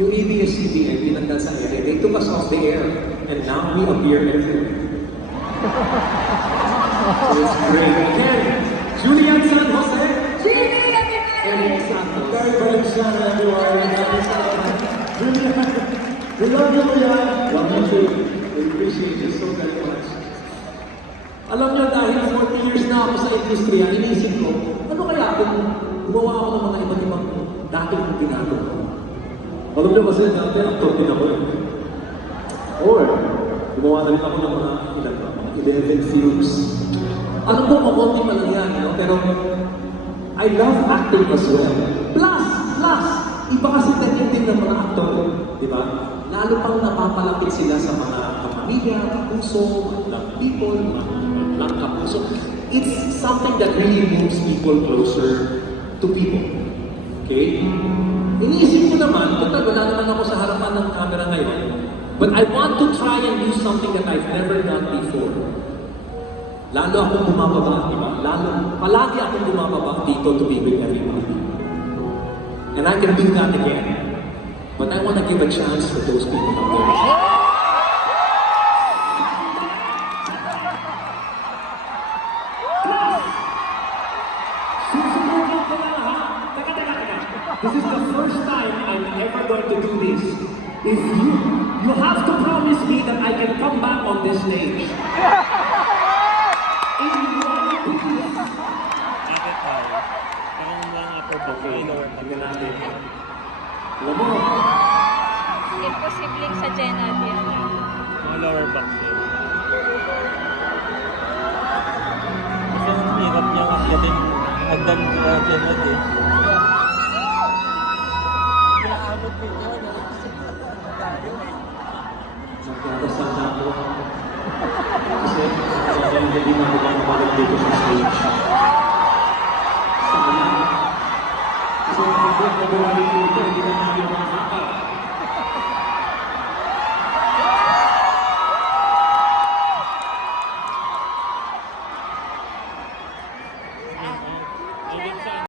yung ABS-CBN, pinanggal sa ere, they took us off the air, and now we appear everywhere. So it's great. Again, Julian San Jose. And Gary Valenciano, everyone. Julian, we love you, Julian. Love you too. we appreciate you so very much. Alam nyo, dahil 40 years na ako sa industriya, inisip ko, ano kaya kung gumawa ako ng mga iba't ibang dati kong ginagawa? Alam nyo kasi dati, actor din ako eh. Or, gumawa na rin ako ng mga ilan ba? 11 films. Alam ko, makonti pa lang yan, no? Pero I love acting as well. Plus, iba kasi technique din ng mga actor, di ba? Lalo pang napapalapit sila sa mga kapamilya, kapuso, mga people, mga kapuso. It's something that really moves people closer to people. Okay? Iniisip ko naman, total, wala naman ako sa harapan ng camera ngayon, but I want to try and do something that I've never done before. Lalo akong bumababa, di ba? Palagi akong bumababa dito to be with everybody. And I can do that again. But I want to give a chance for those people out there. Susubukan ko na ha? Teka. This is the first time I'm ever going to do this. If you have to promise me that I can come back on this stage. Alam mo, Imposibleng sa Jenna din. Mga lower back yun. Kasi ang hirap niya akyatin hagdan sa Jenna din. Pinaabot ko yun. nagdadasal na ako. Kasi, hindi na ako makabalik dito sa stage. Sana. Kasi, hindi na ako dito, hindi na namin makakakal.